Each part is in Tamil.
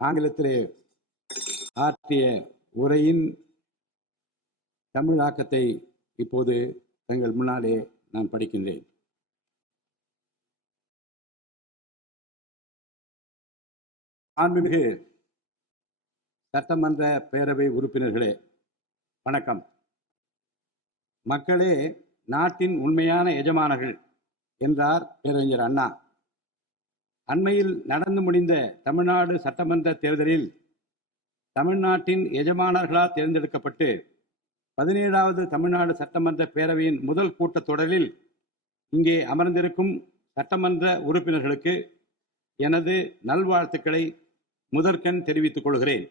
ஆங்கிலத்திலே ஆற்றிய உரையின் தமிழாக்கத்தை இப்போது தங்கள் முன்னாலே நான் படிக்கின்றேன். மாண்புமிகு சட்டமன்ற பேரவை உறுப்பினர்களே, வணக்கம். மக்களே நாட்டின் உண்மையான எஜமானர்கள் என்றார் பேரறிஞர் அண்ணா. அண்மையில் நடந்து முடிந்த தமிழ்நாடு சட்டமன்ற தேர்தலில் தமிழ்நாட்டின் எஜமானர்களால் தேர்ந்தெடுக்கப்பட்டு 17வது தமிழ்நாடு சட்டமன்ற பேரவையின் முதல் கூட்டத்தொடரில் இங்கே அமர்ந்திருக்கும் சட்டமன்ற உறுப்பினர்களுக்கு எனது நல்வாழ்த்துக்களை முதற்கண் தெரிவித்துக் கொள்கிறேன்.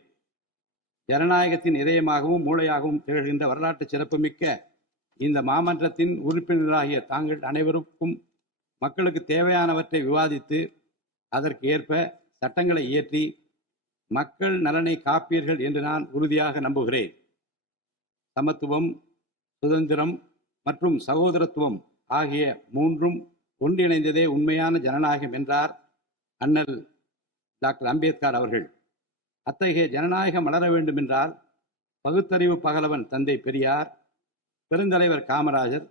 ஜனநாயகத்தின் இதயமாகவும் மூளையாகவும் திகழ்கின்ற வரலாற்று சிறப்புமிக்க இந்த மாமன்றத்தின் உறுப்பினராகிய தாங்கள் அனைவருக்கும் மக்களுக்கு தேவையானவற்றை விவாதித்து அதற்கு ஏற்ப சட்டங்களை இயற்றி மக்கள் நலனை காப்பீர்கள் என்று நான் உறுதியாக நம்புகிறேன். சமத்துவம், சுதந்திரம் மற்றும் சகோதரத்துவம் ஆகிய மூன்றும் ஒன்றிணைந்ததே உண்மையான ஜனநாயகம் என்றார் அண்ணல் டாக்டர் அம்பேத்கர் அவர்கள். அத்தகைய ஜனநாயகம் மலர வேண்டும் என்றால் பகுத்தறிவு பகலவன் தந்தை பெரியார், பெருந்தலைவர் காமராஜர்,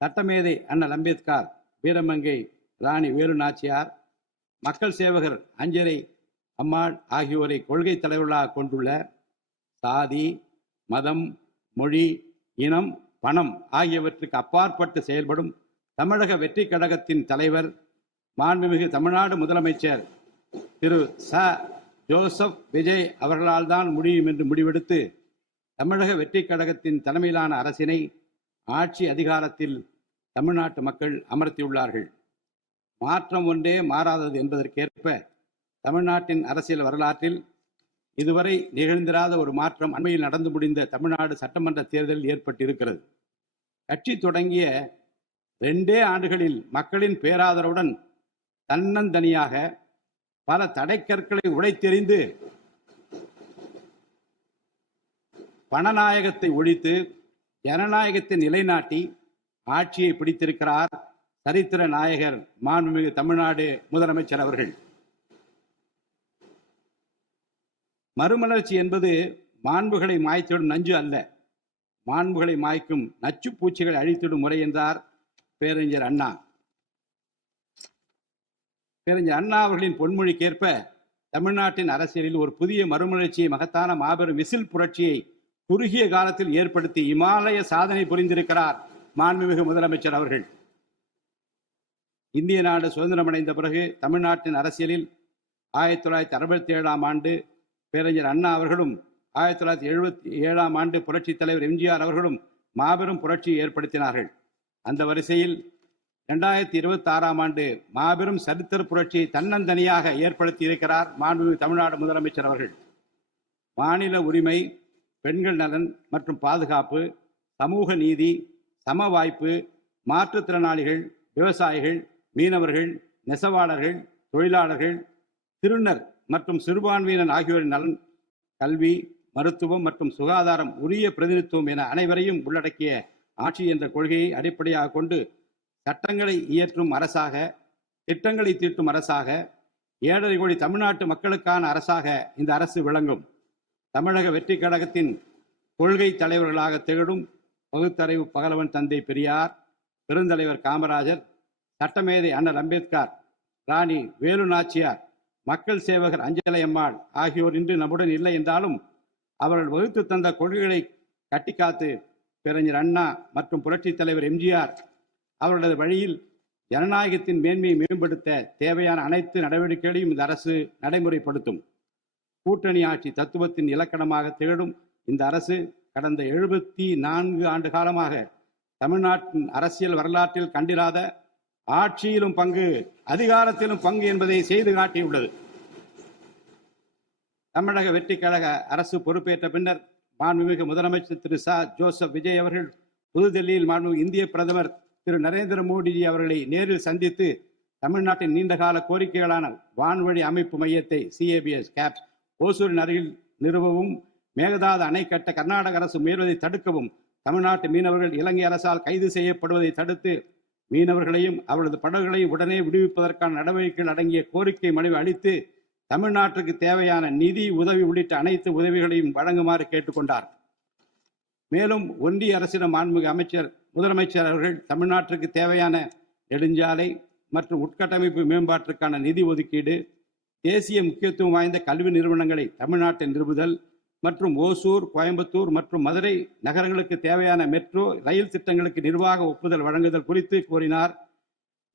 சட்டமேதை அண்ணல் அம்பேத்கர், வீரமங்கை ராணி வேலு நாச்சியார், மக்கள் சேவகர் அஞ்சரை அம்மாள் ஆகியோரை கொள்கை தலைவர்களாக கொண்டுள்ள சாதி, மதம், மொழி, இனம், பணம் ஆகியவற்றுக்கு அப்பாற்பட்டு செயல்படும் தமிழக வெற்றி கழகத்தின் தலைவர் மாண்புமிகு தமிழ்நாடு முதலமைச்சர் திரு ச. ஜோசப் விஜய் அவர்களால் தான் முடியும் என்று முடிவெடுத்து தமிழக வெற்றி கழகத்தின் தலைமையிலான அரசினை ஆட்சி அதிகாரத்தில் தமிழ்நாட்டு மக்கள் அமர்த்தியுள்ளார்கள். மாற்றம் ஒன்றே மாறாதது என்பதற்கேற்ப தமிழ்நாட்டின் அரசியல் வரலாற்றில் இதுவரை நிகழ்ந்திராத ஒரு மாற்றம் அண்மையில் நடந்து முடிந்த தமிழ்நாடு சட்டமன்ற தேர்தலில் ஏற்பட்டிருக்கிறது. கட்சி தொடங்கிய 2 ஆண்டுகளில் மக்களின் பேராதரவுடன் தன்னந்தனியாக பல தடைக்கற்களை உடைத்தெறிந்து பணநாயகத்தை ஒழித்து ஜனநாயகத்தை நிலைநாட்டி ஆட்சியை பிடித்திருக்கிறார் சரித்திர நாயகர் மாண்புமிகு தமிழ்நாடு முதலமைச்சர் அவர்கள். மறுமலர்ச்சி என்பது மாண்புகளை மாய்த்திடும் நஞ்சு அல்ல, மாண்புகளை மாய்க்கும் நச்சு பூச்சிகளை அழித்திடும் முறை என்றார் பேரறிஞர் அண்ணா. பேரறிஞர் அண்ணா அவர்களின் பொன்மொழிக்கேற்ப தமிழ்நாட்டின் அரசியலில் ஒரு புதிய மறுமலர்ச்சியை, மகத்தான மாபெரும் விசில் புரட்சியை குறுகிய காலத்தில் ஏற்படுத்தி இமாலய சாதனை புரிந்திருக்கிறார் மாண்புமிகு முதலமைச்சர் அவர்கள். இந்திய நாடு சுதந்திரமடைந்த பிறகு தமிழ்நாட்டின் அரசியலில் 1967ஆம் ஆண்டு பேரறிஞர் அண்ணா அவர்களும் 1977ஆம் ஆண்டு புரட்சித் தலைவர் எம்ஜிஆர் அவர்களும் மாபெரும் புரட்சியை ஏற்படுத்தினார்கள். அந்த வரிசையில் 2026ஆம் ஆண்டு மாபெரும் சரித்திர புரட்சியை தன்னந்தனியாக ஏற்படுத்தி இருக்கிறார் மாண்புமிகு தமிழ்நாடு முதலமைச்சர் அவர்கள். மாநில உரிமை, பெண்கள் நலன் மற்றும் பாதுகாப்பு, சமூக நீதி, சம வாய்ப்பு, மாற்றுத்திறனாளிகள், விவசாயிகள், மீனவர்கள், நெசவாளர்கள், தொழிலாளர்கள், திருநர் மற்றும் சிறுபான்மையினர் ஆகியோரின் நலன், கல்வி, மருத்துவம் மற்றும் சுகாதாரம், உரிய பிரதிநிதித்துவம் என அனைவரையும் உள்ளடக்கிய ஆட்சி என்ற கொள்கையை அடிப்படையாக கொண்டு சட்டங்களை இயற்றும் அரசாக, திட்டங்களை தீட்டும் அரசாக, 7.5 கோடி தமிழ்நாட்டு மக்களுக்கான அரசாக இந்த அரசு விளங்கும். தமிழக வெற்றி கழகத்தின் கொள்கை தலைவர்களாக திகழும் பகுத்தறிவு பகலவன் தந்தை பெரியார், பெருந்தலைவர் காமராஜர், சட்டமேதை அண்ணல் அம்பேத்கர், ராணி வேலு நாச்சியார், மக்கள் சேவகர் அஞ்சலை அம்மாள் ஆகியோர் இன்று நம்முடன் இல்லை என்றாலும் அவர்கள் வகுத்து தந்த கொள்கைகளை கட்டிக்காத்து பேரறிஞர் அண்ணா மற்றும் புரட்சித் தலைவர் எம்ஜிஆர் அவர்களது வழியில் ஜனநாயகத்தின் மேன்மையை மேம்படுத்த தேவையான அனைத்து நடவடிக்கைகளையும் இந்த அரசு நடைமுறைப்படுத்தும். கூட்டணி ஆட்சி தத்துவத்தின் இலக்கணமாக திகழும் இந்த அரசு கடந்த 74 ஆண்டு காலமாக தமிழ்நாட்டின் அரசியல் வரலாற்றில் கண்டிராத ஆட்சியிலும் பங்கு, அதிகாரத்திலும் பங்கு என்பதை செய்து காட்டியுள்ளது. தமிழக வெற்றி கழக அரசு பொறுப்பேற்ற பின்னர் மாண்புமிகு முதலமைச்சர் திரு ச. ஜோசப் விஜய் அவர்கள் புதுதில்லியில் மாண்புமிகு இந்திய பிரதமர் திரு நரேந்திர மோடிஜி அவர்களை நேரில் சந்தித்து தமிழ்நாட்டின் நீண்டகால கோரிக்கைகளான வான்வழி அமைப்பு மையத்தை CABS கேப்ஸ் ஓசூரின் அருகில் நிறுவவும், மேகதாது அணை கட்ட கர்நாடக அரசு முயல்வதை தடுக்கவும், தமிழ்நாட்டு மீனவர்கள் இலங்கை அரசால் கைது செய்யப்படுவதை தடுத்து மீனவர்களையும் அவரது படகுகளையும் உடனே விடுவிப்பதற்கான நடவடிக்கைகள் அடங்கிய கோரிக்கை மனுவை அளித்து தமிழ்நாட்டுக்கு தேவையான நிதி உதவி உள்ளிட்ட அனைத்து உதவிகளையும் வழங்குமாறு கேட்டுக்கொண்டார். மேலும் ஒன்றிய அரசிடம் மாண்புமிகு முதலமைச்சர் அவர்கள் தமிழ்நாட்டிற்கு தேவையான நெடுஞ்சாலை மற்றும் உட்கட்டமைப்பு மேம்பாட்டிற்கான நிதி ஒதுக்கீடு, தேசிய முக்கியத்துவம் வாய்ந்த கல்வி நிறுவனங்களை தமிழ்நாட்டில் நிறுவுதல் மற்றும் ஓசூர், கோயம்புத்தூர் மற்றும் மதுரை நகரங்களுக்கு தேவையான மெட்ரோ ரயில் திட்டங்களுக்கு நிர்வாக ஒப்புதல் வழங்குதல் குறித்து கோரினார்.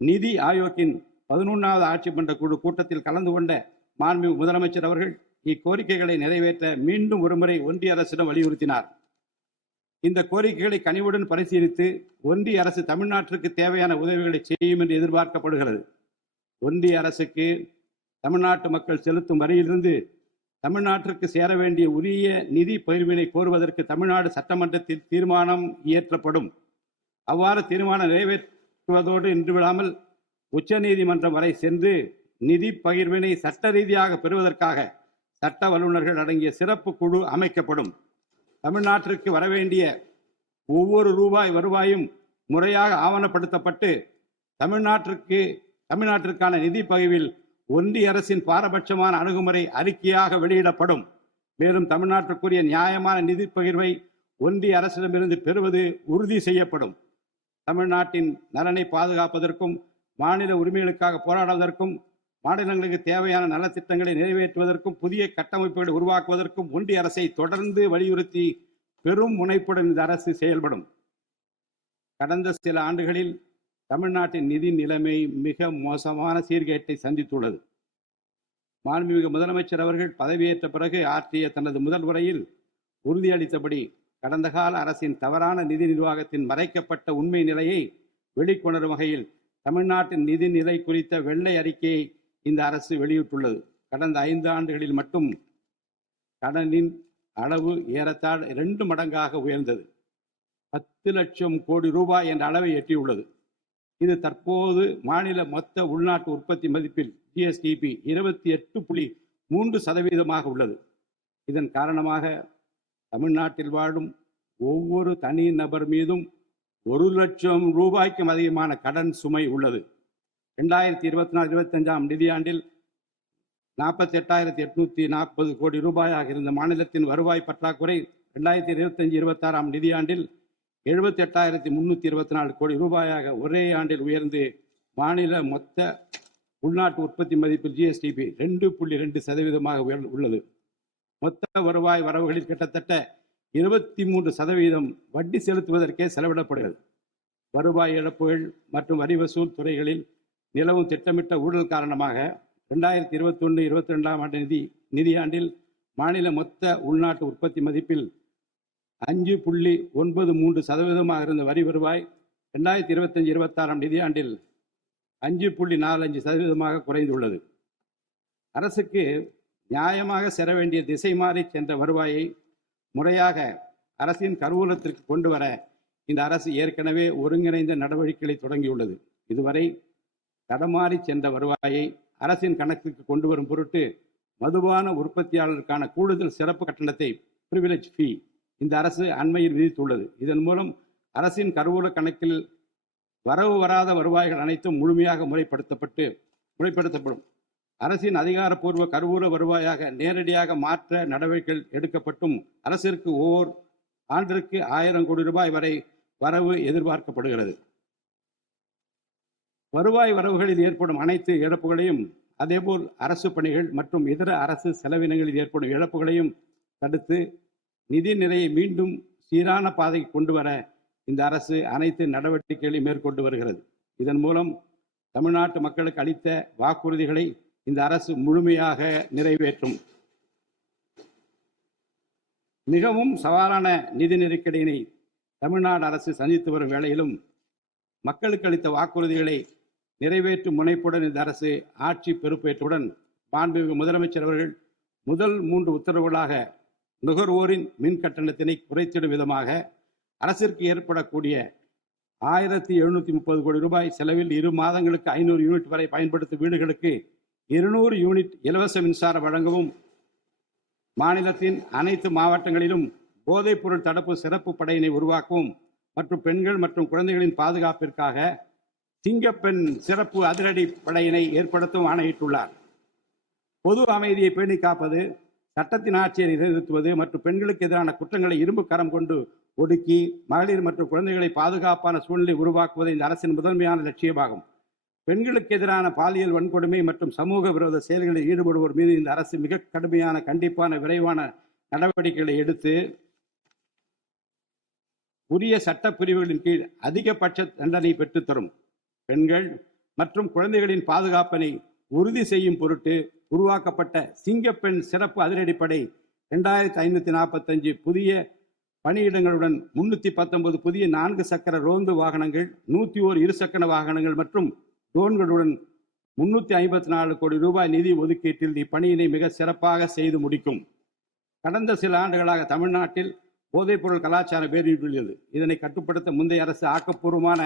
நிதி ஆயோக்கின் 11வது ஆட்சி மன்ற குழு கூட்டத்தில் கலந்து கொண்ட மாண்புமிகு முதலமைச்சர் அவர்கள் இக்கோரிக்கைகளை நிறைவேற்ற மீண்டும் ஒருமுறை ஒன்றிய அரசிடம் வலியுறுத்தினார். இந்த கோரிக்கைகளை கனிவுடன் பரிசீலித்து ஒன்றிய அரசு தமிழ்நாட்டிற்கு தேவையான உதவிகளை செய்யும் என்று எதிர்பார்க்கப்படுகிறது. ஒன்றிய அரசுக்கு தமிழ்நாட்டு மக்கள் செலுத்தும் வரியிலிருந்து தமிழ்நாட்டிற்கு சேர வேண்டிய உரிய நிதி பகிர்வினை கோருவதற்கு தமிழ்நாடு சட்டமன்றத்தில் தீர்மானம் இயற்றப்படும். அவ்வாறு தீர்மானம் நிறைவேற்றுவதோடு நின்றுவிடாமல் உச்சநீதிமன்றம் வரை சென்று நிதி பகிர்வினை சட்ட ரீதியாக பெறுவதற்காக சட்ட வல்லுநர்கள் அடங்கிய சிறப்பு குழு அமைக்கப்படும். தமிழ்நாட்டிற்கு வரவேண்டிய ஒவ்வொரு ரூபாய் வருவாயும் முறையாக ஆவணப்படுத்தப்பட்டு தமிழ்நாட்டிற்கான நிதி பகிர்வில் ஒன்றிய அரசின் பாரபட்சமான அணுகுமுறை அறிக்கையாக வெளியிடப்படும். மேலும் தமிழ்நாட்டிற்குரிய நியாயமான நிதி பகிர்வை ஒன்றிய அரசிடமிருந்து பெறுவது உறுதி செய்யப்படும். தமிழ்நாட்டின் நலனை பாதுகாப்பதற்கும் மாநில உரிமைகளுக்காக போராடுவதற்கும் மாநிலங்களுக்கு தேவையான நலத்திட்டங்களை நிறைவேற்றுவதற்கும் புதிய கட்டமைப்புகளை உருவாக்குவதற்கும் ஒன்றிய அரசை தொடர்ந்து வலியுறுத்தி பெரும் முனைப்புடன் இந்த அரசு செயல்படும். கடந்த சில ஆண்டுகளில் தமிழ்நாட்டின் நிதி நிலைமை மிக மோசமான சீர்கேட்டை சந்தித்துள்ளது. மாண்புமிகு முதலமைச்சர் அவர்கள் பதவியேற்ற பிறகு ஆற்றிய தனது முதல் உரையில் உறுதியளித்தபடி கடந்த கால அரசின் தவறான நிதி நிர்வாகத்தின் மறைக்கப்பட்ட உண்மை நிலையை வெளிக்கொணரும் வகையில் தமிழ்நாட்டின் நிதி நிலை குறித்த வெள்ளை அறிக்கையை இந்த அரசு வெளியிட்டுள்ளது. கடந்த 5 ஆண்டுகளில் மட்டும் கடனின் அளவு ஏறத்தாழ 2 மடங்காக உயர்ந்தது. 10 லட்சம் கோடி ரூபாய் என்ற அளவை எட்டியுள்ளது. இது தற்போது மாநில மொத்த உள்நாட்டு உற்பத்தி மதிப்பில் ஜிஎஸ்டிபி 28.3% உள்ளது. இதன் காரணமாக தமிழ்நாட்டில் வாழும் ஒவ்வொரு தனி நபர் மீதும் 1 லட்சம் ரூபாய்க்கும் அதிகமான கடன் சுமை உள்ளது. 2024-25 நிதியாண்டில் 48,840 கோடி ரூபாயாக இருந்த மாநிலத்தின் வருவாய் பற்றாக்குறை 2025-26 நிதியாண்டில் 78,324 கோடி ரூபாயாக ஒரே ஆண்டில் உயர்ந்து மாநில மொத்த உள்நாட்டு உற்பத்தி மதிப்பில் ஜிஎஸ்டிபி 2.2% உள்ளது. மொத்த வருவாய் வரவுகளில் கிட்டத்தட்ட 23% வட்டி செலுத்துவதற்கே செலவிடப்படுகிறது. வருவாய் இழப்புகள் மற்றும் வரி வசூல் துறைகளில் நிலவும் திட்டமிட்ட ஊழல் காரணமாக 2021-22 நிதியாண்டில் மாநில மொத்த உள்நாட்டு உற்பத்தி மதிப்பில் 5.93% இருந்த வரி வருவாய் 2025-26 நிதியாண்டில் 5.45% குறைந்துள்ளது. அரசுக்கு நியாயமாக செல்ல வேண்டிய திசை மாறி சென்ற வருவாயை முறையாக அரசின் கருவூலத்திற்கு கொண்டு வர இந்த அரசு ஏற்கனவே ஒருங்கிணைந்த நடவடிக்கைகளை தொடங்கியுள்ளது. இதுவரை தடமாறி சென்ற வருவாயை அரசின் கணக்குக்கு கொண்டு வரும் பொருட்டு மதுபான உற்பத்தியாளருக்கான கூடுதல் சிறப்பு கட்டணத்தை பிரிவிலேஜ் ஃபீ இந்த அரசு அண்மையில் விதித்துள்ளது. இதன் மூலம் அரசின் கருவூல கணக்கில் வரவு வராத வருவாய்கள் அனைத்தும் முழுமையாக முறைப்படுத்தப்படும். அரசின் அதிகாரப்பூர்வ கருவூல வருவாயாக நேரடியாக மாற்ற நடவடிக்கைகள் எடுக்கப்பட்டும் அரசிற்கு ஓர் ஆண்டிற்கு 1000 கோடி ரூபாய் வரை வரவு எதிர்பார்க்கப்படுகிறது. வருவாய் வரவுகளில் ஏற்படும் அனைத்து இழப்புகளையும் அதேபோல் அரசு பணிகள் மற்றும் இதர அரசு செலவினங்களில் ஏற்படும் இழப்புகளையும் தடுத்து நிதி நிலையை மீண்டும் சீரான பாதைக்கு கொண்டு வர இந்த அரசு அனைத்து நடவடிக்கைகளையும் மேற்கொண்டு வருகிறது. இதன் மூலம் தமிழ்நாட்டு மக்களுக்கு அளித்த வாக்குறுதிகளை இந்த அரசு முழுமையாக நிறைவேற்றும். மிகவும் சவாலான நிதி நெருக்கடியினை தமிழ்நாடு அரசு சந்தித்து வரும் வேளையிலும் மக்களுக்கு அளித்த வாக்குறுதிகளை நிறைவேற்றும் முனைப்புடன் இந்த அரசு ஆட்சி பொறுப்பேற்றவுடன் மாண்புமிகு முதலமைச்சர் அவர்கள் முதல் 3 உத்தரவுகளாக நுகர்வோரின் மின் கட்டணத்தினை குறைத்திடும் விதமாக அரசிற்கு ஏற்படக்கூடிய 1730 கோடி ரூபாய் செலவில் 2 மாதங்களுக்கு 500 யூனிட் வரை பயன்படுத்தும் வீடுகளுக்கு 200 யூனிட் இலவச மின்சாரம் வழங்கவும், மாநிலத்தின் அனைத்து மாவட்டங்களிலும் போதைப் பொருள் தடுப்பு சிறப்பு படையினை உருவாக்கவும் மற்றும் பெண்கள் மற்றும் குழந்தைகளின் பாதுகாப்பிற்காக சிங்கப்பெண் சிறப்பு அதிரடி படையினை ஏற்படுத்தவும் ஆணையிட்டுள்ளார். பொது அமைதியை பேணி காப்பது, சட்டத்தின் ஆட்சியை நிலைநிறுத்துவது மற்றும் பெண்களுக்கு எதிரான குற்றங்களை இரும்பு கரம் கொண்டு ஒடுக்கி மகளிர் மற்றும் குழந்தைகளை பாதுகாப்பான சூழ்நிலை உருவாக்குவது இந்த அரசின் முதன்மையான லட்சியமாகும். பெண்களுக்கு எதிரான பாலியல் வன்கொடுமை மற்றும் சமூக விரோத செயல்களில் ஈடுபடுவோர் மீது இந்த அரசு மிக கடுமையான, கண்டிப்பான, விரைவான நடவடிக்கைகளை எடுத்து உரிய சட்ட பிரிவுகளின் கீழ் அதிகபட்ச தண்டனை பெற்றுத்தரும். பெண்கள் மற்றும் குழந்தைகளின் பாதுகாப்பினை உறுதி செய்யும் பொருட்டு உருவாக்கப்பட்ட சிங்கப்பெண் சிறப்பு அதிரடிப்படை 2545 புதிய பணியிடங்களுடன் 319 புதிய 4 சக்கர ரோந்து வாகனங்கள், 101 இருசக்கர வாகனங்கள் மற்றும் ட்ரோன்களுடன் 354 கோடி ரூபாய் நிதி ஒதுக்கீட்டில் இப்பணியினை மிக சிறப்பாக செய்து முடிக்கும். கடந்த சில ஆண்டுகளாக தமிழ்நாட்டில் போதைப்பொருள் கலாச்சாரம் வேறுபட்டுள்ளது. இதனை கட்டுப்படுத்த முந்தைய அரசு ஆக்கப்பூர்வமான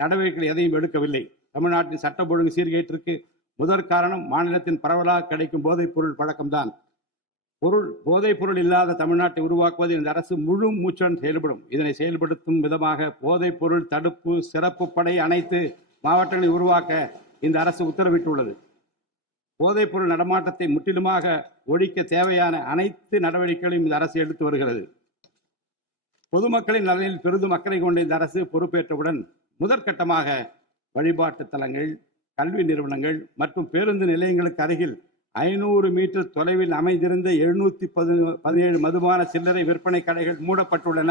நடவடிக்கைகள் எதையும் எடுக்கவில்லை. தமிழ்நாட்டின் சட்டம் ஒழுங்கு சீர்கேட்டிற்கு முதற் காரணம் மாநிலத்தின் பரவலாக கிடைக்கும் போதைப்பொருள் பழக்கம்தான். போதைப்பொருள் இல்லாத தமிழ்நாட்டை உருவாக்குவது இந்த அரசு முழு மூச்சுடன் செயல்படும். இதனை செயல்படுத்தும் விதமாக போதைப்பொருள் தடுப்பு சிறப்பு படை அனைத்து மாவட்டங்களை உருவாக்க இந்த அரசு உத்தரவிட்டுள்ளது. போதைப்பொருள் நடமாட்டத்தை முற்றிலுமாக ஒழிக்க தேவையான அனைத்து நடவடிக்கைகளையும் இந்த அரசு எடுத்து வருகிறது. பொதுமக்களின் நலனில் பெரிதும் அக்கறை கொண்ட இந்த அரசு பொறுப்பேற்றவுடன் முதற்கட்டமாக வழிபாட்டு தலங்கள், கல்வி நிறுவனங்கள் மற்றும் பேருந்து நிலையங்களுக்கு அருகில் 500 மீட்டர் தொலைவில் அமைந்திருந்த 717 மதுபான சில்லறை விற்பனை கடைகள் மூடப்பட்டுள்ளன.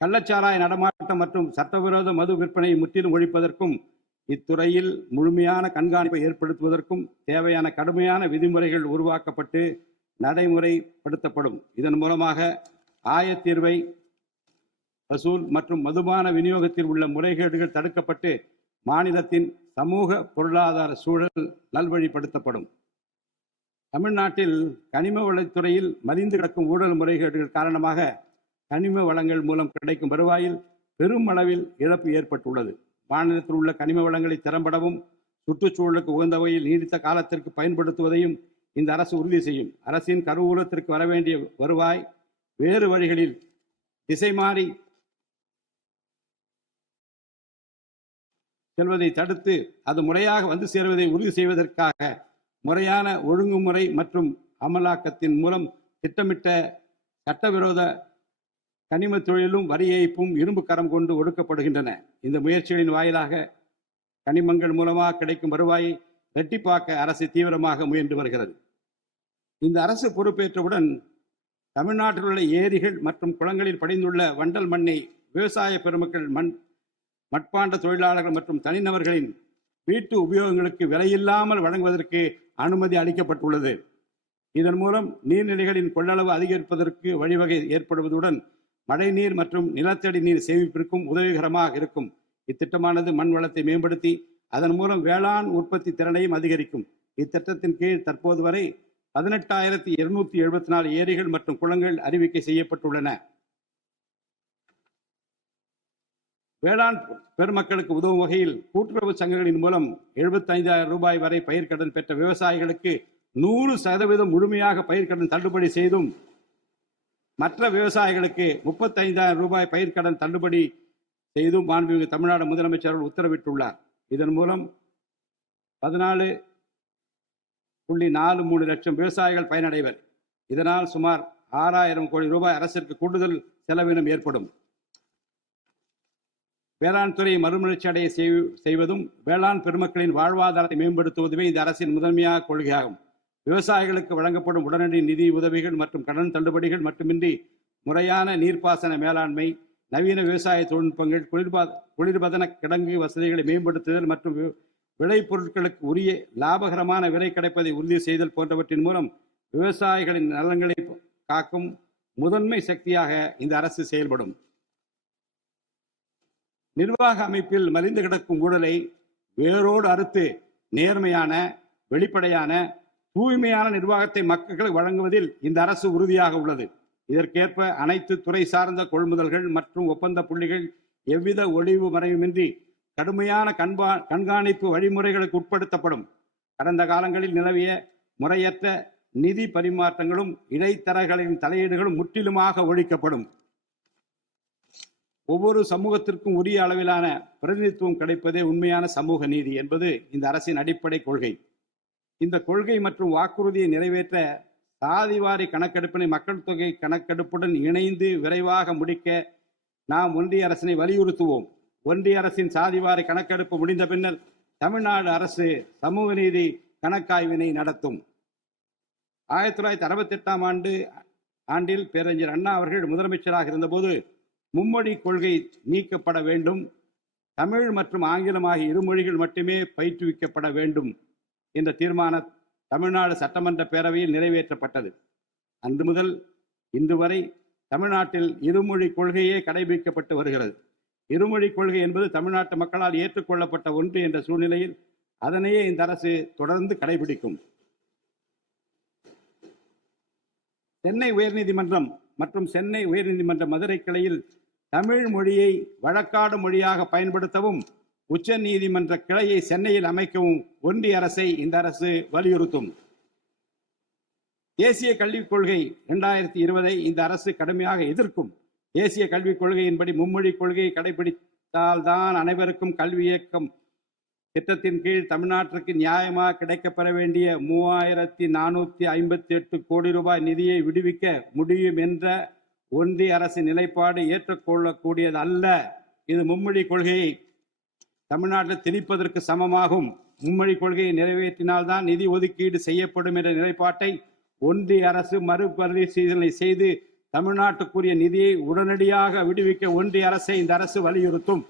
கள்ளச்சாராய நடமாட்டம் மற்றும் சட்டவிரோத மது விற்பனையை முற்றிலும் ஒழிப்பதற்கும் இத்துறையில் முழுமையான கண்காணிப்பை ஏற்படுத்துவதற்கும் தேவையான கடுமையான விதிமுறைகள் உருவாக்கப்பட்டு நடைமுறைப்படுத்தப்படும். இதன் மூலமாக ஆயத்தீர்வை வசூல் மற்றும் மதுபான விநியோகத்தில் உள்ள முறைகேடுகள் தடுக்கப்பட்டு மாநிலத்தின் சமூக பொருளாதார சூழல் நல்வழிப்படுத்தப்படும். தமிழ்நாட்டில் கனிம வளத்துறையில் மலிந்து கிடக்கும் ஊழல் முறைகேடுகள் காரணமாக கனிம வளங்கள் மூலம் கிடைக்கும் வருவாயில் பெரும் அளவில் இழப்பு ஏற்பட்டுள்ளது. மாநிலத்தில் உள்ள கனிம வளங்களை திறம்படவும் சுற்றுச்சூழலுக்கு உகந்த வகையில் நீடித்த காலத்திற்கு பயன்படுத்துவதையும் இந்த அரசு உறுதி செய்யும். அரசின் கருவூலத்திற்கு வரவேண்டிய வருவாய் வேறு வழிகளில் திசை மாறி செல்வதை தடுத்து அது முறையாக வந்து சேருவதை உறுதி செய்வதற்காக முறையான ஒழுங்குமுறை மற்றும் அமலாக்கத்தின் மூலம் திட்டமிட்ட சட்டவிரோத கனிம தொழிலும் வரி ஏய்ப்பும் இரும்பு கரம் கொண்டு ஒடுக்கப்படுகின்றன. இந்த முயற்சிகளின் வாயிலாக கனிமங்கள் மூலமாக கிடைக்கும் வருவாயை இரட்டிப்பாக்க அரசு தீவிரமாக முயன்று வருகிறது. இந்த அரசு பொறுப்பேற்றவுடன் தமிழ்நாட்டில் உள்ள ஏரிகள் மற்றும் குளங்களில் படிந்துள்ள வண்டல் மண்ணை விவசாய பெருமக்கள், மட்பாண்ட தொழிலாளர்கள் மற்றும் தனிநபர்களின் வீட்டு உபயோகங்களுக்கு விலையில்லாமல் வழங்குவதற்கு அனுமதி அளிக்கப்பட்டுள்ளது. இதன் மூலம் நீர்நிலைகளின் கொள்ளளவு அதிகரிப்பதற்கு வழிவகை ஏற்படுவதுடன் மழைநீர் மற்றும் நிலத்தடி நீர் சேமிப்பிற்கும் உதவிகரமாக இருக்கும். இத்திட்டமானது மண் வளத்தை மேம்படுத்தி அதன் மூலம் வேளாண் உற்பத்தி திறனையும் அதிகரிக்கும். இத்திட்டத்தின் கீழ் தற்போது வரை 18,274 ஏரிகள் மற்றும் குளங்கள் அறிவிக்கை செய்யப்பட்டுள்ளன. வேளாண் பெருமக்களுக்கு உதவும் வகையில் கூட்டுறவு சங்கங்களின் மூலம் 75,000 ரூபாய் வரை பயிர்க்கடன் பெற்ற விவசாயிகளுக்கு 100% முழுமையாக பயிர்க்கடன் தள்ளுபடி செய்தும், மற்ற விவசாயிகளுக்கு 35,000 ரூபாய் பயிர்க்கடன் தள்ளுபடி செய்தும் மாண்புமிகு தமிழ்நாடு முதலமைச்சர் உத்தரவிட்டுள்ளார். இதன் மூலம் 14.43 லட்சம் விவசாயிகள் பயனடைவர். இதனால் சுமார் 6,000 கோடி ரூபாய் அரசிற்கு கூடுதல் செலவினம் ஏற்படும். வேளாண் துறையை மறுமலர்ச்சி அடைய செய்வதும் வேளாண் பெருமக்களின் வாழ்வாதாரத்தை மேம்படுத்துவதுமே இந்த அரசின் முதன்மையாக கொள்கையாகும். விவசாயிகளுக்கு வழங்கப்படும் உடனடி நிதி உதவிகள் மற்றும் கடன் தள்ளுபடிகள் மட்டுமின்றி முறையான நீர்ப்பாசன மேலாண்மை, நவீன விவசாய தொழில்நுட்பங்கள், குளிர்பதன கிடங்கு வசதிகளை மேம்படுத்துதல் மற்றும் விளைபொருட்களுக்கு உரிய லாபகரமான விலை கிடைப்பதை உறுதி செய்தல் போன்றவற்றின் மூலம் விவசாயிகளின் நலன்களை காக்கும் முதன்மை சக்தியாக இந்த அரசு செயல்படும். நிர்வாக அமைப்பில் மலிந்து கிடக்கும் ஊழலை வேரோடு அறுத்து நேர்மையான, வெளிப்படையான, தூய்மையான நிர்வாகத்தை மக்களுக்கு வழங்குவதில் இந்த அரசு உறுதியாக உள்ளது. இதற்கேற்ப அனைத்து துறை சார்ந்த கொள்முதல்கள் மற்றும் ஒப்பந்த புள்ளிகள் எவ்வித ஒளிவு மறைவுமின்றி கடுமையான கண்காணிப்பு வழிமுறைகளுக்கு உட்படுத்தப்படும். கடந்த காலங்களில் நிலவிய முறையற்ற நிதி பரிமாற்றங்களும் இடைத்தரகர்களின் தலையீடுகளும் முற்றிலுமாக ஒழிக்கப்படும். ஒவ்வொரு சமூகத்திற்கும் உரிய அளவிலான பிரதிநிதித்துவம் கிடைப்பதே உண்மையான சமூக நீதி என்பது இந்த அரசின் அடிப்படை கொள்கை. இந்த கொள்கை மற்றும் வாக்குறுதியை நிறைவேற்ற சாதிவாரி கணக்கெடுப்பினை மக்கள் தொகை கணக்கெடுப்புடன் இணைந்து விரைவாக முடிக்க நாம் ஒன்றிய அரசினை வலியுறுத்துவோம். ஒன்றிய அரசின் சாதிவாரி கணக்கெடுப்பு முடிந்த பின்னர் தமிழ்நாடு அரசு சமூக நீதி கணக்காய்வினை நடத்தும். 1968 ஆண்டில் பேரறிஞர் அண்ணா அவர்கள் முதலமைச்சராக இருந்தபோது மும்மொழி கொள்கை நீக்கப்பட வேண்டும், தமிழ் மற்றும் ஆங்கிலம் ஆகிய இருமொழிகள் மட்டுமே பயிற்றுவிக்கப்பட வேண்டும் என்ற தீர்மானம் தமிழ்நாடு சட்டமன்ற பேரவையில் நிறைவேற்றப்பட்டது. அன்று முதல் இன்று வரை தமிழ்நாட்டில் இருமொழி கொள்கையே கடைபிடிக்கப்பட்டு வருகிறது. இருமொழி கொள்கை என்பது தமிழ்நாட்டு மக்களால் ஏற்றுக்கொள்ளப்பட்ட ஒன்று என்ற சூழ்நிலையில் அதனையே இந்த அரசு தொடர்ந்து கடைபிடிக்கும். சென்னை உயர்நீதிமன்றம் மற்றும் சென்னை உயர்நீதிமன்ற மதுரை கிளையில் தமிழ் மொழியை வழக்காடு மொழியாக பயன்படுத்தவும் உச்ச நீதிமன்ற கிளையை சென்னையில் அமைக்கவும் ஒன்றிய அரசை இந்த அரசு வலியுறுத்தும். தேசிய கல்விக் கொள்கை 2020 இந்த அரசு கடுமையாக எதிர்க்கும். தேசிய கல்விக் கொள்கையின்படி மும்மொழி கொள்கையை கடைபிடித்தால்தான் அனைவருக்கும் கல்வி இயக்கம் திட்டத்தின் கீழ் தமிழ்நாட்டிற்கு நியாயமாக கிடைக்கப்பெற வேண்டிய 3458 கோடி ரூபாய் நிதியை விடுவிக்க முடியும் என்ற ஒன்றிய அரசின் நிலைப்பாடு ஏற்றுக்கொள்ளக்கூடியது அல்ல. இது மும்மொழி கொள்கையை தமிழ்நாட்டில் திணிப்பதற்கு சமமாகும். மும்மொழி கொள்கையை நிறைவேற்றினால்தான் நிதி ஒதுக்கீடு செய்யப்படும் என்ற நிலைப்பாட்டை ஒன்றிய அரசு மறுபரிசீலனை செய்து தமிழ்நாட்டுக்குரிய நிதியை உடனடியாக விடுவிக்க ஒன்றிய அரசை இந்த அரசு வலியுறுத்தும்.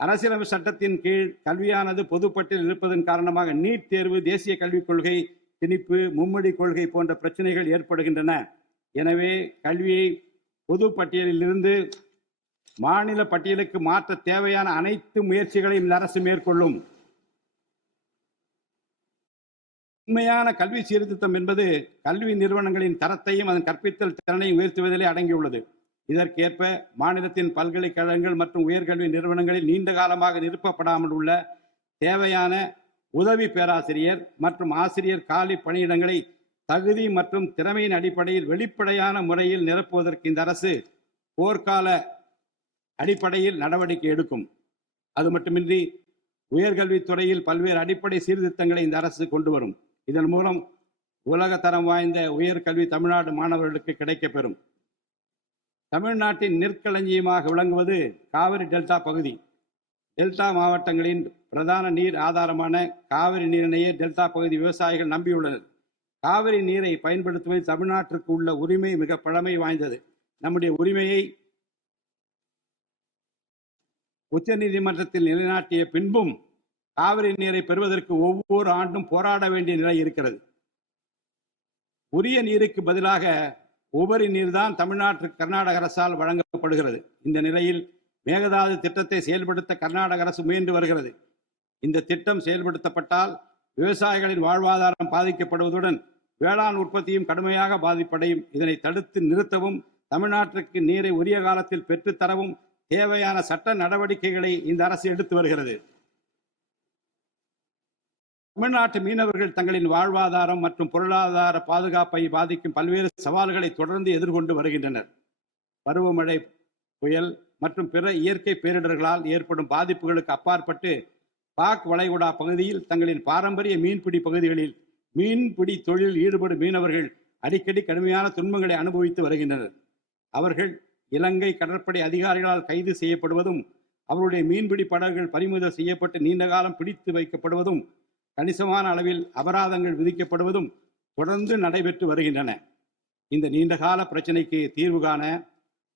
அரசியலமைப்பு சட்டத்தின் கீழ் கல்வியானது பொதுப்பட்டியலில் இருப்பதன் காரணமாக நீட் தேர்வு, தேசிய கல்விக் கொள்கை திணிப்பு, மும்மொழி கொள்கை போன்ற பிரச்சனைகள் ஏற்படுகின்றன. எனவே கல்வியை பொது பட்டியலில் இருந்து மாநில பட்டியலுக்கு மாற்ற தேவையான அனைத்து முயற்சிகளையும் இந்த அரசு மேற்கொள்ளும். உண்மையான கல்வி சீர்திருத்தம் என்பது கல்வி நிறுவனங்களின் தரத்தையும் அதன் கற்பித்தல் திறனையும் உயர்த்துவதிலே அடங்கியுள்ளது. இதற்கேற்ப மாநிலத்தின் பல்கலைக்கழகங்கள் மற்றும் உயர்கல்வி நிறுவனங்களில் நீண்ட காலமாக நிரப்பப்படாமல் உள்ள தேவையான உதவி பேராசிரியர் மற்றும் ஆசிரியர் காலி பணியிடங்களை தகுதி மற்றும் திறமையின் அடிப்படையில் வெளிப்படையான முறையில் நிரப்புவதற்கு இந்த அரசு போர்க்கால அடிப்படையில் நடவடிக்கை எடுக்கும். அது மட்டுமின்றி உயர்கல்வித்துறையில் பல்வேறு அடிப்படை சீர்திருத்தங்களை இந்த அரசு கொண்டு வரும். இதன் மூலம் உலக தரம் வாய்ந்த உயர்கல்வி தமிழ்நாடு மாணவர்களுக்கு கிடைக்கப்பெறும். தமிழ்நாட்டின் நெற்களஞ்சியமாக விளங்குவது காவிரி டெல்டா பகுதி. டெல்டா மாவட்டங்களின் பிரதான நீர் ஆதாரமான காவிரி நீரினையே டெல்டா பகுதி விவசாயிகள் நம்பியுள்ளனர். காவிரி நீரை பயன்படுத்துவதில் தமிழ்நாட்டிற்கு உள்ள உரிமை மிக பழமை வாய்ந்தது. நம்முடைய உரிமையை உச்ச நீதிமன்றத்தில் நிலைநாட்டிய பின்பும் காவிரி நீரை பெறுவதற்கு ஒவ்வொரு ஆண்டும் போராட வேண்டிய நிலை இருக்கிறது. உரிய நீருக்கு பதிலாக உபரி நீர்தான் தமிழ்நாட்டிற்கு கர்நாடக அரசால் வழங்கப்படுகிறது. இந்த நிலையில் மேகதாது திட்டத்தை செயல்படுத்த கர்நாடக அரசு முயன்று வருகிறது. இந்த திட்டம் செயல்படுத்தப்பட்டால் விவசாயிகளின் வாழ்வாதாரம் பாதிக்கப்படுவதுடன் வேளாண் உற்பத்தியும் கடுமையாக பாதிப்படையும். இதனை தடுத்து நிறுத்தவும் தமிழ்நாட்டிற்கு நீரை உரிய காலத்தில் பெற்றுத்தரவும் தேவையான சட்ட நடவடிக்கைகளை இந்த அரசு எடுத்து வருகிறது. தமிழ்நாட்டு மீனவர்கள் தங்களின் வாழ்வாதாரம் மற்றும் பொருளாதார பாதுகாப்பை பாதிக்கும் பல்வேறு சவால்களை தொடர்ந்து எதிர்கொண்டு வருகின்றனர். பருவமழை, புயல் மற்றும் பிற இயற்கை பேரிடர்களால் ஏற்படும் பாதிப்புகளுக்கு அப்பாற்பட்டு பாக் வளைகுடா பகுதியில் தங்களின் பாரம்பரிய மீன்பிடி பகுதிகளில் மீன்பிடி தொழிலில் ஈடுபடும் மீனவர்கள் அடிக்கடி கடுமையான துன்பங்களை அனுபவித்து வருகின்றனர். அவர்கள் இலங்கை கடற்படை அதிகாரிகளால் கைது செய்யப்படுவதும் அவருடைய மீன்பிடி படகுகள் பறிமுதல் செய்யப்பட்டு நீண்ட காலம் பிடித்து வைக்கப்படுவதும் கணிசமான அளவில் அபராதங்கள் விதிக்கப்படுவதும் தொடர்ந்து நடைபெற்று வருகின்றன. இந்த நீண்டகால பிரச்சனைக்கு தீர்வு காண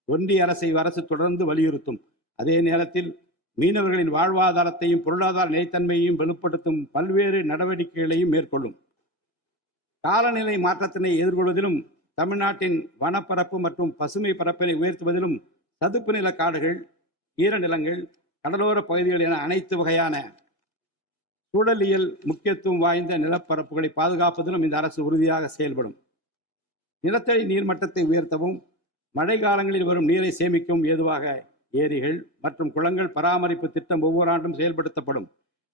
ஒன்றிய அரசு தொடர்ந்து வலியுறுத்தும். அதே நேரத்தில் மீனவர்களின் வாழ்வாதாரத்தையும் பொருளாதார நிலைத்தன்மையையும் வலுப்படுத்தும் பல்வேறு நடவடிக்கைகளையும் மேற்கொள்ளும். காலநிலை மாற்றத்தினை எதிர்கொள்வதிலும் தமிழ்நாட்டின் வனப்பரப்பு மற்றும் பசுமை பரப்பினை உயர்த்துவதிலும் சதுப்பு நில காடுகள், ஈரநிலங்கள், கடலோர பகுதிகள் என அனைத்து வகையான சூழலியல் முக்கியத்துவம் வாய்ந்த நிலப்பரப்புகளை பாதுகாப்பதிலும் இந்த அரசு உறுதியாக செயல்படும். நிலத்தடி நீர்மட்டத்தை உயர்த்தவும் மழை காலங்களில் வரும் நீரை சேமிக்கவும் ஏதுவாக ஏரிகள் மற்றும் குளங்கள் பராமரிப்பு திட்டம் ஒவ்வொரு ஆண்டும் செயல்படுத்தப்படும்.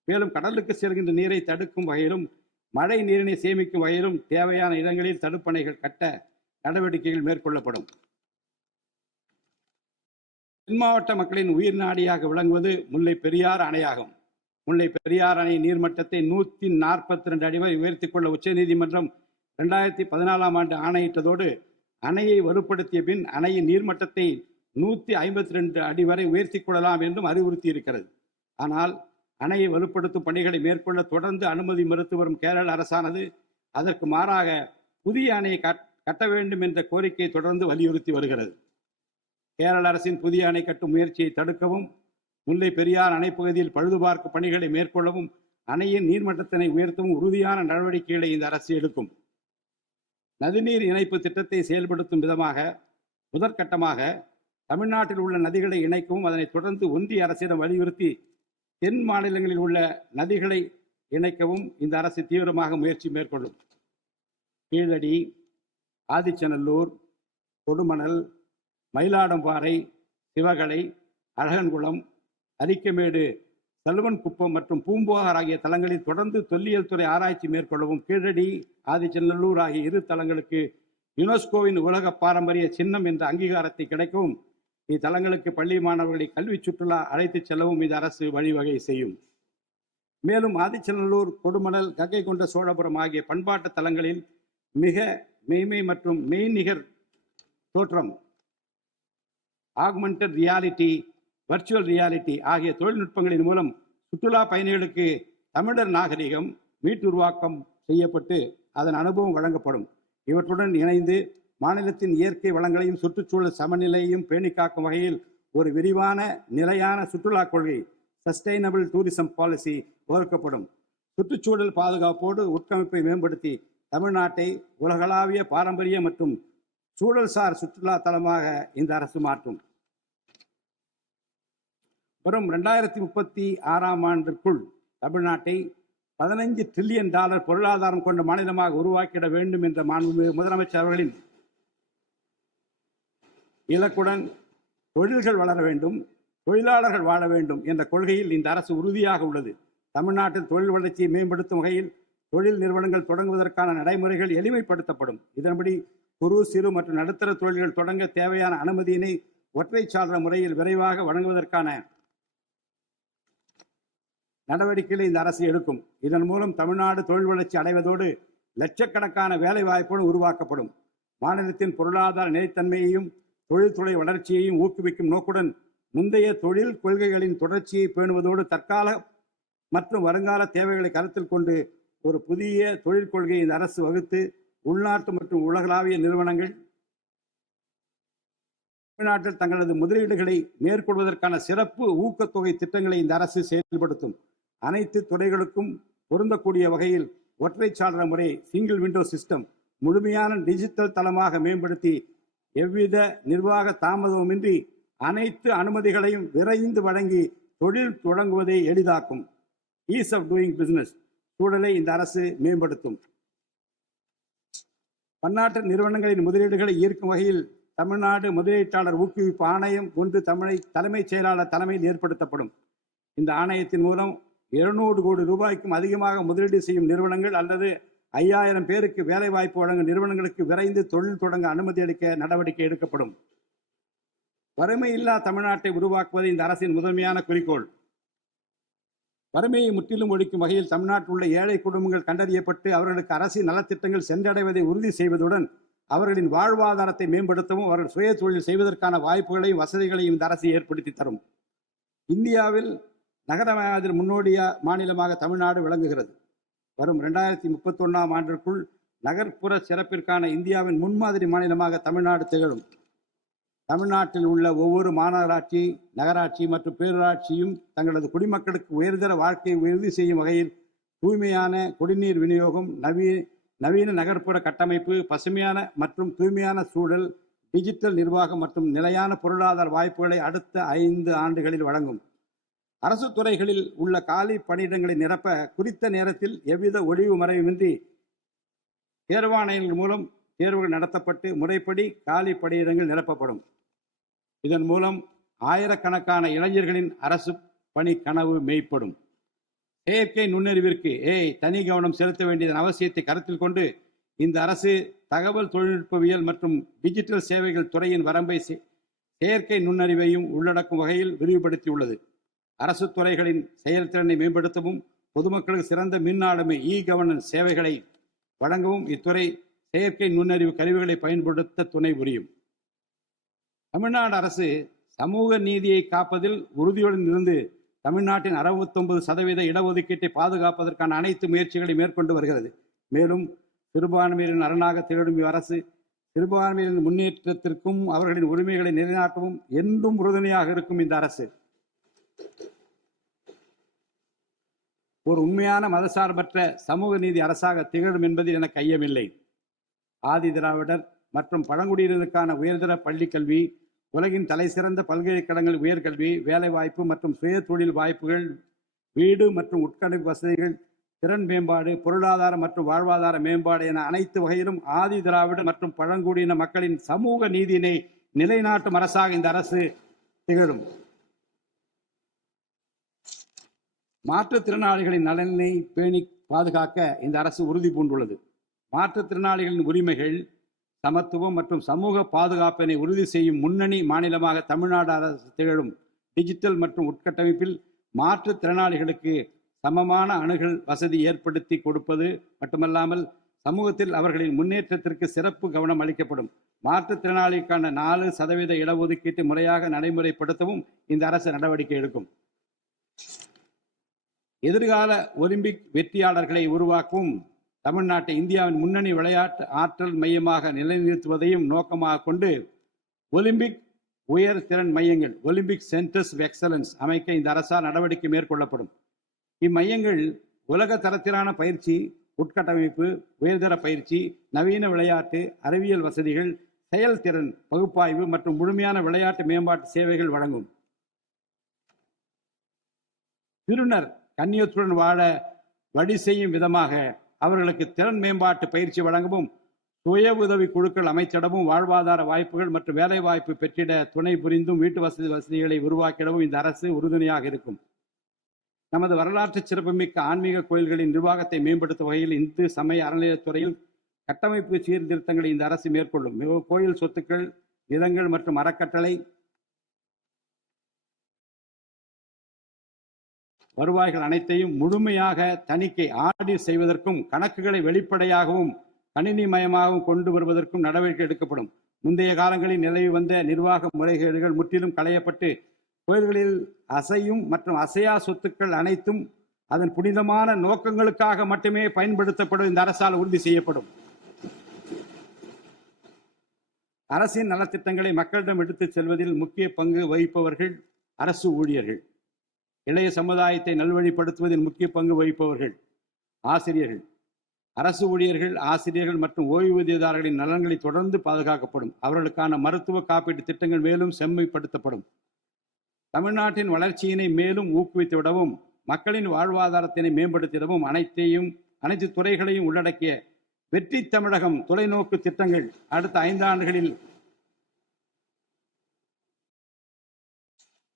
மேலும் கடலுக்கு செல்கின்ற நீரை தடுக்கும் வகையிலும் மழை நீரினை சேமிக்கும் வகையிலும் தேவையான இடங்களில் தடுப்பணைகள் கட்ட நடவடிக்கைகள் மேற்கொள்ளப்படும். தென் மாவட்ட மக்களின் உயிர் நாடியாக விளங்குவது முல்லை பெரியாறு அணையாகும். முல்லை பெரியார் அணை நீர்மட்டத்தை 142 அடி வரை உயர்த்திக் கொள்ள உச்சநீதிமன்றம் 2014ஆம் ஆண்டு ஆணையிட்டதோடு அணையை வலுப்படுத்திய பின் அணையின் நீர்மட்டத்தை 152 அடி வரை உயர்த்திக் கொள்ளலாம் என்றும் அறிவுறுத்தி இருக்கிறது. ஆனால் அணையை வலுப்படுத்தும் பணிகளை மேற்கொள்ள தொடர்ந்து அனுமதி மறுத்து வரும் கேரள அரசானது அதற்கு மாறாக புதிய அணையை கட்ட வேண்டும் என்ற கோரிக்கையை தொடர்ந்து வலியுறுத்தி வருகிறது. கேரள அரசின் புதிய அணை கட்டும் முயற்சியை தடுக்கவும், முல்லை பெரியார் அணை பகுதியில் பழுதுபார்க்கும் பணிகளை மேற்கொள்ளவும், அணையின் நீர்மட்டத்தினை உயர்த்தவும் உறுதியான நடவடிக்கைகளை இந்த அரசு எடுக்கும். நதிநீர் இணைப்பு திட்டத்தை செயல்படுத்தும் விதமாக முதற்கட்டமாக தமிழ்நாட்டில் உள்ள நதிகளை இணைக்கவும், அதனை தொடர்ந்து ஒன்றிய அரசிடம் வலியுறுத்தி தென் மாநிலங்களில் உள்ள நதிகளை இணைக்கவும் இந்த அரசு தீவிரமாக முயற்சி மேற்கொள்ளும். கீழடி, ஆதிச்சநல்லூர், கொடுமணல், மயிலாடம்பாறை, சிவகலை, அழகன்குளம், அரிக்கமேடு, சல்வன்குப்பம் மற்றும் பூம்புகார் ஆகிய தலங்களில் தொடர்ந்து தொல்லியல் துறை ஆராய்ச்சி மேற்கொள்ளவும், கீழடி, ஆதிச்சநல்லூர் ஆகிய இரு தலங்களுக்கு யுனெஸ்கோவின் உலக பாரம்பரிய சின்னம் என்ற அங்கீகாரத்தை கிடைக்கவும், இத்தலங்களுக்கு பள்ளி மாணவர்களை கல்வி சுற்றுலா அழைத்துச் செல்லவும் இந்த அரசு வழிவகை செய்யும். மேலும் ஆதிச்சநல்லூர், கொடுமணல், கங்கை கொண்ட சோழபுரம் ஆகிய பண்பாட்டு தலங்களில் மிக மெய்மை மற்றும் மெய்நிகர் தோற்றம், ஆக்மெண்டட் ரியாலிட்டி, வர்ச்சுவல் ரியாலிட்டி ஆகிய தொழில்நுட்பங்களின் மூலம் சுற்றுலா பயணிகளுக்கு தமிழர் நாகரிகம் மீட்டுருவாக்கம் செய்யப்பட்டு அதன் அனுபவம் வழங்கப்படும். இவற்றுடன் இணைந்து மாநிலத்தின் இயற்கை வளங்களையும் சுற்றுச்சூழல் சமநிலையையும் பேணி காக்கும் வகையில் ஒரு விரிவான நிலையான சுற்றுலா கொள்கை, சஸ்டைனபிள் டூரிசம் பாலிசி வகுக்கப்படும். சுற்றுச்சூழல் பாதுகாப்போடு உட்கமைப்பை மேம்படுத்தி தமிழ்நாட்டை உலகளாவிய பாரம்பரிய மற்றும் சூழல்சார் சுற்றுலா தலமாக இந்த அரசு மாற்றும். வரும் 2036ஆம் ஆண்டிற்குள் தமிழ்நாட்டை $15 டிரில்லியன் பொருளாதாரம் கொண்ட மாநிலமாக உருவாக்கிட வேண்டும் என்ற முதலமைச்சர் அவர்களின் இலக்குடன் தொழில்கள் வளர வேண்டும், தொழிலாளர்கள் வாழ வேண்டும் என்ற கொள்கையில் இந்த அரசு உறுதியாக உள்ளது. தமிழ்நாட்டில் தொழில் வளர்ச்சியை மேம்படுத்தும் வகையில் தொழில் நிறுவனங்கள் தொடங்குவதற்கான நடைமுறைகள் எளிமைப்படுத்தப்படும். இதன்படி குறு, சிறு மற்றும் நடுத்தர தொழில்கள் தொடங்க தேவையான அனுமதியினை ஒற்றை சாளர முறையில் விரைவாக வழங்குவதற்கான நடவடிக்கைகளை இந்த அரசு எடுக்கும். இதன் மூலம் தமிழ்நாடு தொழில் வளர்ச்சி அடைவதோடு லட்சக்கணக்கான வேலை வாய்ப்புகள் உருவாக்கப்படும். மாநிலத்தின் பொருளாதார நிலைத்தன்மையையும் தொழில்துறை வளர்ச்சியையும் ஊக்குவிக்கும் நோக்குடன் முந்தைய தொழில் கொள்கைகளின் தொடர்ச்சியை பேணுவதோடு தற்கால மற்றும் வருங்கால தேவைகளை கருத்தில் கொண்டு ஒரு புதிய தொழில் கொள்கையை இந்த அரசு வகுத்து உள்நாட்டு மற்றும் உலகளாவிய நிறுவனங்கள் தமிழ்நாட்டில் தங்களது முதலீடுகளை மேற்கொள்வதற்கான சிறப்பு ஊக்கத்தொகை திட்டங்களை இந்த அரசு செயல்படுத்தும். அனைத்து துறைகளுக்கும் பொருந்தக்கூடிய வகையில் ஒற்றை சாளர முறை, சிங்கிள் விண்டோ சிஸ்டம் முழுமையான டிஜிட்டல் தளமாக மேம்படுத்தி எவ்வித நிர்வாக தாமதமின்றி அனைத்து அனுமதிகளையும் விரைந்து வழங்கி தொழில் தொடங்குவதை எளிதாக்கும். ஈஸ் ஆஃப் டூயிங் பிசினஸ் சூழலை இந்த அரசு மேம்படுத்தும். பன்னாட்டு நிறுவனங்களின் முதலீடுகளை ஈர்க்கும் வகையில் தமிழ்நாடு முதலீட்டாளர் ஊக்குவிப்பு ஆணையம் ஒன்று தலைமைச் செயலாளர் தலைமையில் ஏற்படுத்தப்படும். இந்த ஆணையத்தின் மூலம் 200 கோடி ரூபாய்க்கும் அதிகமாக முதலீடு செய்யும் நிறுவனங்கள் அல்லது 5000 பேருக்கு வேலைவாய்ப்பு வழங்கும் நிறுவனங்களுக்கு விரைந்து தொழில் தொடங்க அனுமதி அளிக்க நடவடிக்கை எடுக்கப்படும். வறுமையில்லா தமிழ்நாட்டை உருவாக்குவது இந்த அரசின் முதன்மையான குறிக்கோள். வறுமையை முற்றிலும் ஒழிக்கும் வகையில் தமிழ்நாட்டில் உள்ள ஏழை குடும்பங்கள் கண்டறியப்பட்டு அவர்களுக்கு அரசின் நலத்திட்டங்கள் சென்றடைவதை உறுதி செய்வதுடன் அவர்களின் வாழ்வாதாரத்தை மேம்படுத்தவும் அவர்கள் சுய தொழில் செய்வதற்கான வாய்ப்புகளையும் வசதிகளையும் இந்த அரசு ஏற்படுத்தி தரும். இந்தியாவில் நகரமயமாதல் முன்னோடிய மாநிலமாக தமிழ்நாடு விளங்குகிறது. வரும் 2031ஆம் ஆண்டிற்குள் நகர்ப்புற சிறப்பிற்கான இந்தியாவின் முன்மாதிரி மாநிலமாக தமிழ்நாடு திகழும். தமிழ்நாட்டில் உள்ள ஒவ்வொரு மாநகராட்சி, நகராட்சி மற்றும் பேரூராட்சியும் தங்களது குடிமக்களுக்கு உயர்தர வாழ்க்கையை உறுதி செய்யும் வகையில் தூய்மையான குடிநீர் விநியோகம், நவீன நகர்ப்புற கட்டமைப்பு, பசுமையான மற்றும் தூய்மையான சூழல், டிஜிட்டல் நிர்வாகம் மற்றும் நிலையான பொருளாதார வாய்ப்புகளை அடுத்த 5 ஆண்டுகளில் வழங்கும். அரசு துறைகளில் உள்ள காலி பணியிடங்களை நிரப்ப குறித்த நேரத்தில் எவ்வித ஒளிவு மறைவுமின்றி தேர்வாணையங்கள் மூலம் தேர்வுகள் நடத்தப்பட்டு முறைப்படி காலி பணியிடங்கள் நிரப்பப்படும். இதன் மூலம் ஆயிரக்கணக்கான இளைஞர்களின் அரசு பணி கனவு மெய்ப்படும். செயற்கை நுண்ணறிவிற்கு தனி கவனம் செலுத்த வேண்டியதன் அவசியத்தை கருத்தில் கொண்டு இந்த அரசு தகவல் தொழில்நுட்பவியல் மற்றும் டிஜிட்டல் சேவைகள் துறையின் வரம்பை செயற்கை நுண்ணறிவையும் உள்ளடக்கும் வகையில் விரிவுபடுத்தியுள்ளது. அரசு துறைகளின் செயல்திறனை மேம்படுத்தவும் பொதுமக்களுக்கு சிறந்த மின் ஆளுமை கவர்னன்ஸ் சேவைகளை வழங்கவும் இத்துறை செயற்கை நுண்ணறிவு கருவிகளை பயன்படுத்த துணை புரியும். தமிழ்நாடு அரசு சமூக நீதியை காப்பதில் உறுதியுடன் இருந்து தமிழ்நாட்டின் 69% இடஒதுக்கீட்டை பாதுகாப்பதற்கான அனைத்து முயற்சிகளை மேற்கொண்டு வருகிறது. மேலும் சிறுபான்மையினரின் அரணாக திகழும் அரசு சிறுபான்மையினரின் முன்னேற்றத்திற்கும் அவர்களின் உரிமைகளை நிலைநாட்டவும் என்றும் உறுதுணையாக இருக்கும். இந்த அரசு ஒரு உண்மையான மதசார்பற்ற சமூக நீதி அரசாக திகழும் என்பதில் எனக்கு ஐயமில்லை. ஆதி திராவிடர் மற்றும் பழங்குடியினருக்கான உயர்தர பள்ளிக்கல்வி, உலகின் தலைசிறந்த பல்கலைக்கழகங்கள் உயர்கல்வி, வேலைவாய்ப்பு மற்றும் சுய தொழில் வாய்ப்புகள், வீடு மற்றும் உட்கட்டமைப்பு வசதிகள், திறன் மேம்பாடு, பொருளாதார மற்றும் வாழ்வாதார மேம்பாடு என அனைத்து வகையிலும் ஆதி திராவிட மற்றும் பழங்குடியின மக்களின் சமூக நீதியினை நிலைநாட்டும் அரசாக இந்த அரசு திகழும். மாற்றுத்திறனாளிகளின் நலனை பேணி பாதுகாக்க இந்த அரசு உறுதி பூண்டுள்ளது. மாற்றுத்திறனாளிகளின் உரிமைகள், சமத்துவம் மற்றும் சமூக பாதுகாப்பினை உறுதி செய்யும் முன்னணி மாநிலமாக தமிழ்நாடு அரசு திகழும். டிஜிட்டல் மற்றும் உட்கட்டமைப்பில் மாற்றுத்திறனாளிகளுக்கு சமமான அணுகல் வசதி ஏற்படுத்தி கொடுப்பது மட்டுமல்லாமல் சமூகத்தில் அவர்களின் முன்னேற்றத்திற்கு சிறப்பு கவனம் அளிக்கப்படும். மாற்றுத்திறனாளிக்கான 4% இடஒதுக்கீட்டு முறையாக நடைமுறைப்படுத்தவும் இந்த அரசு நடவடிக்கை எடுக்கும். எதிர்கால ஒலிம்பிக் வெற்றியாளர்களை உருவாக்கவும் தமிழ்நாட்டை இந்தியாவின் முன்னணி விளையாட்டு ஆற்றல் மையமாக நிலைநிறுத்துவதையும் நோக்கமாக கொண்டு ஒலிம்பிக் உயர் திறன் மையங்கள் ஒலிம்பிக் சென்டர்ஸ் ஆஃப் எக்ஸலன்ஸ் அமைக்க இந்த அரசால் நடவடிக்கை மேற்கொள்ளப்படும். இம்மையங்கள் உலக தரத்திலான பயிற்சி, உட்கட்டமைப்பு, உயர்தர பயிற்சி, நவீன விளையாட்டு, அறிவியல் வசதிகள், செயல்திறன் பகுப்பாய்வு மற்றும் முழுமையான விளையாட்டு மேம்பாட்டு சேவைகள் வழங்கும். திருநர் கண்ணியத்துடன் வாழ வழி செய்யும் விதமாக அவர்களுக்கு திறன் மேம்பாட்டு பயிற்சி வழங்கவும், சுய உதவி குழுக்கள் அமைச்சிடவும், வாழ்வாதார வாய்ப்புகள் மற்றும் வேலை வாய்ப்பு பெற்றிட துணை புரிந்தும் வீட்டு வசதிகளை உருவாக்கிடவும் இந்த அரசு உறுதுணையாக இருக்கும். நமது வரலாற்று சிறப்புமிக்க ஆன்மீக கோயில்களின் நிர்வாகத்தை மேம்படுத்தும் வகையில் இந்து சமய அறநிலையத்துறையில் கட்டமைப்பு சீர்திருத்தங்களை இந்த அரசு மேற்கொள்ளும். கோயில் சொத்துக்கள், நிலங்கள் மற்றும் அறக்கட்டளை வருவாய்கள் அனைத்தையும் முழுமையாக தணிக்கை ஆடிட் செய்வதற்கும் கணக்குகளை வெளிப்படையாகவும் கணினிமயமாகவும் கொண்டு வருவதற்கும் நடவடிக்கை எடுக்கப்படும். முந்தைய காலங்களில் நிலவி வந்த நிர்வாக முறைகேடுகள் முற்றிலும் களையப்பட்டு கோயில்களில் அசையும் மற்றும் அசையா சொத்துக்கள் அனைத்தும் அதன் புனிதமான நோக்கங்களுக்காக மட்டுமே பயன்படுத்தப்படும் இந்த அரசால் உறுதி செய்யப்படும். அரசின் நலத்திட்டங்களை மக்களிடம் எடுத்துச் செல்வதில் முக்கிய பங்கு வகிப்பவர்கள் அரசு ஊழியர்கள். இளைய சமுதாயத்தை நல்வழிப்படுத்துவதில் முக்கிய பங்கு வகிப்பவர்கள் ஆசிரியர்கள். அரசு ஊழியர்கள், ஆசிரியர்கள் மற்றும் ஓய்வூதியதாரர்களின் நலன்களை தொடர்ந்து பாதுகாக்கப்படும். அவர்களுக்கான மருத்துவ காப்பீட்டு திட்டங்கள் மேலும் செம்மைப்படுத்தப்படும். தமிழ்நாட்டின் வளர்ச்சியினை மேலும் ஊக்குவித்துவிடவும், மக்களின் வாழ்வாதாரத்தினை மேம்படுத்திடவும் அனைத்து துறைகளையும் உள்ளடக்கிய வெற்றி தமிழகம் தொலைநோக்கு திட்டங்கள் அடுத்த 5 ஆண்டுகளில்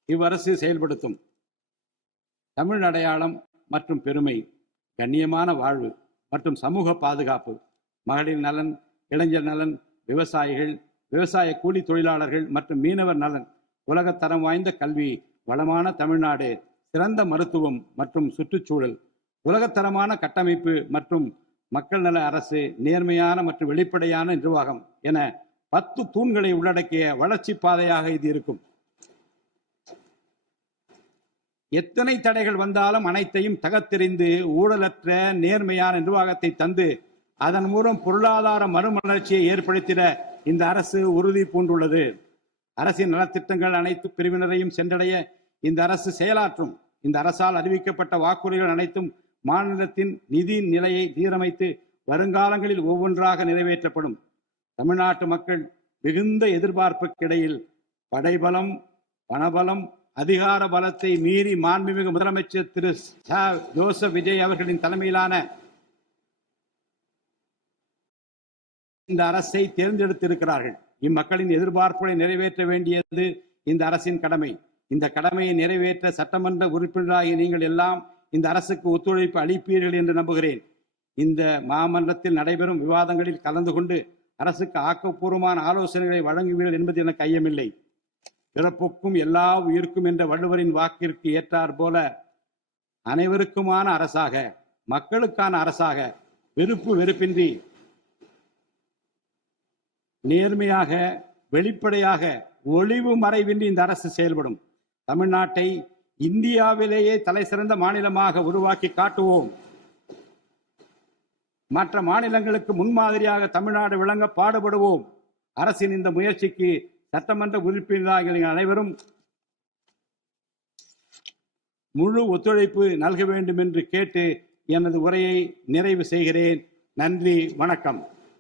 இவ்வரசு செயல்படுத்தும். தமிழ் அடையாளம் மற்றும் பெருமை, கண்ணியமான வாழ்வு மற்றும் சமூக பாதுகாப்பு, மகளிர் நலன், இளைஞர் நலன், விவசாயிகள், விவசாய கூலி தொழிலாளர்கள் மற்றும் மீனவர் நலன், உலகத்தரம் வாய்ந்த கல்வி, வளமான தமிழ்நாடு, சிறந்த மருத்துவம் மற்றும் சுற்றுச்சூழல், உலகத்தரமான கட்டமைப்பு மற்றும் மக்கள் நல அரசு, நேர்மையான மற்றும் வெளிப்படையான நிர்வாகம் என 10 தூண்களை உள்ளடக்கிய வளர்ச்சி பாதையாக இது இருக்கும். எத்தனை தடைகள் வந்தாலும் அனைத்தையும் தகர்த்தெறிந்து ஊழலற்ற நேர்மையான நிர்வாகத்தை தந்து அதன் மூலம் பொருளாதார மறுமலர்ச்சியை ஏற்படுத்திட இந்த அரசு உறுதி பூண்டுள்ளது. அரசின் நலத்திட்டங்கள் அனைத்து பிரிவினரையும் சென்றடைய இந்த அரசு செயலாற்றும். இந்த அரசால் அறிவிக்கப்பட்ட வாக்குறுதிகள் அனைத்தும் மாநிலத்தின் நிதி நிலையை சீரமைத்து வருங்காலங்களில் ஒவ்வொன்றாக நிறைவேற்றப்படும். தமிழ்நாட்டு மக்கள் மிகுந்த எதிர்பார்ப்புக்கிடையில் படைபலம், பணபலம், அதிகார பலத்தை மீறி மாண்புமிகு முதலமைச்சர் திரு ஜோசப் விஜய் அவர்களின் தலைமையிலான இந்த அரசை தேர்ந்தெடுத்திருக்கிறார்கள். இம்மக்களின் எதிர்பார்ப்புகளை நிறைவேற்ற வேண்டியது இந்த அரசின் கடமை. இந்த கடமையை நிறைவேற்ற சட்டமன்ற உறுப்பினராகிய நீங்கள் எல்லாம் இந்த அரசுக்கு ஒத்துழைப்பு அளிப்பீர்கள் என்று நம்புகிறேன். இந்த மாமன்றத்தில் நடைபெறும் விவாதங்களில் கலந்து கொண்டு அரசுக்கு ஆக்கப்பூர்வமான ஆலோசனைகளை வழங்குவீர்கள் என்பது எனக்கு ஐயமில்லை. பிறப்புக்கும் எல்லா உயிர்க்கும் என்ற வள்ளுவரின் வாக்கிற்கு ஏற்றார் போல அனைவருக்குமான அரசாக, மக்களுக்கான அரசாக, வெறுப்பு வெறுப்பின்றி நேர்மையாக, வெளிப்படையாக, ஒளிவு மறைவின்றி இந்த அரசு செயல்படும். தமிழ்நாட்டை இந்தியாவிலேயே தலை சிறந்த மாநிலமாக உருவாக்கி காட்டுவோம். மற்ற மாநிலங்களுக்கு முன்மாதிரியாக தமிழ்நாடு விளங்க பாடுபடுவோம். அரசின் இந்த முயற்சிக்கு சட்டமன்ற உறுப்பினர்கள் அனைவரும் முழு ஒத்துழைப்பு நல்க வேண்டும் என்று கேட்டு எனது உரையை நிறைவு செய்கிறேன். நன்றி, வணக்கம்.